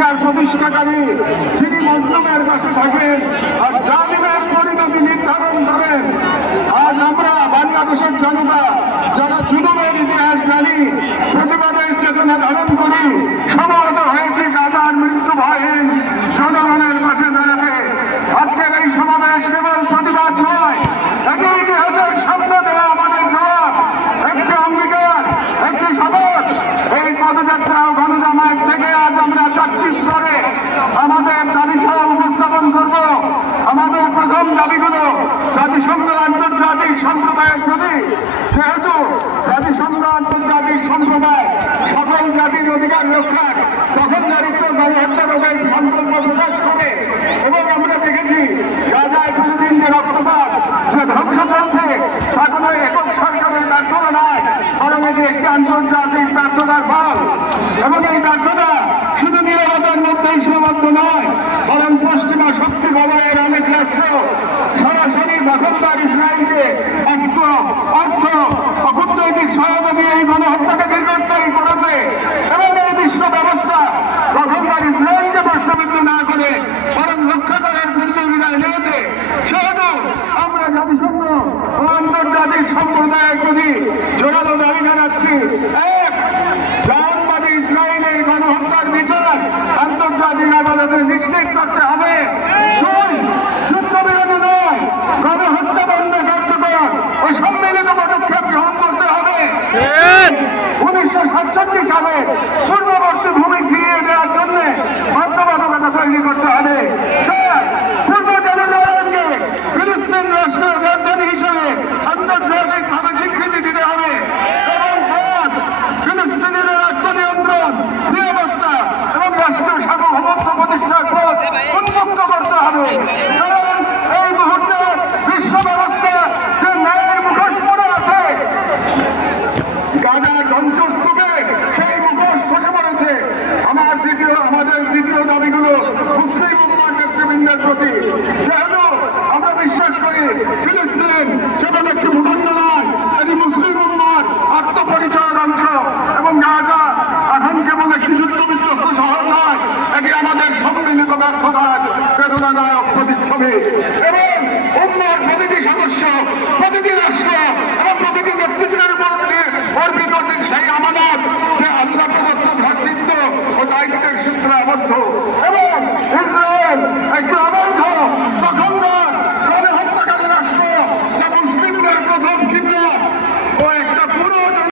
বিচার প্রতিষ্ঠাকারী যিনি মজলুমের কাছে থাকেন আর জালিমের পরিণতি নির্ধারণ করেন। আজ আমরা বাংলাদেশের জনতা যারা জুলুমের ইতিহাস জানি, প্রতিবাদের চেতনা ধারণ করি, সমবেত হয়েছে গাজার মৃত্যু ভয়হীন জনগণের পাশে দাঁড়াতে। আজকের এই সমাবেশ কেবল প্রতিবাদ নয়, একই ইতিহাসের সামনে দেওয়া আমাদের জবাব, একটি অঙ্গীকার, একটি শপথ। এই পদযাত্রা ও গণজামায়াত থেকে আজ আমরা ৪টি স্তরে আমাদের দাবিসহ উপস্থাপন করব। আমাদের প্রথম দাবিগুলো জাতিসংঘ আন্তর্জাতিক সম্প্রদায়ের প্রতি, যেহেতু জাতিসংঘ